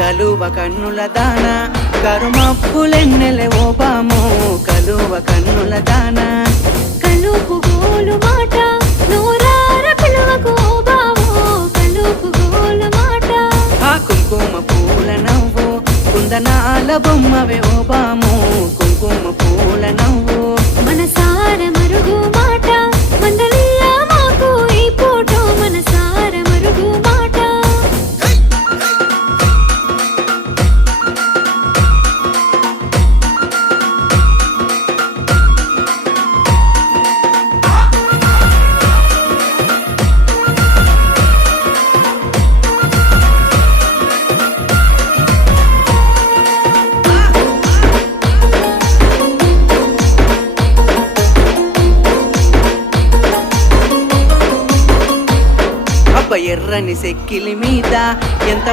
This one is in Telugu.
కలువ కన్నుల దాన కరుమప్పులెన్నెలే ఓ బామో కలువ కన్నుల దాన కలుపు గోలు మాట నూరార పిలువకు ఓ బావో కలుపు గోలు మాట ఆ కుంకుమ పూల నవ్వు కుందనాల బొమ్మవే ఓ బామో కుంకుమ పూల నవ్వు మనసార మరుగు మాట మందలియ మాకు ఈ ఫోటో మనసార మరుగు మాట అబ్బ ఎర్రని సెక్కిలి మీద ఎంత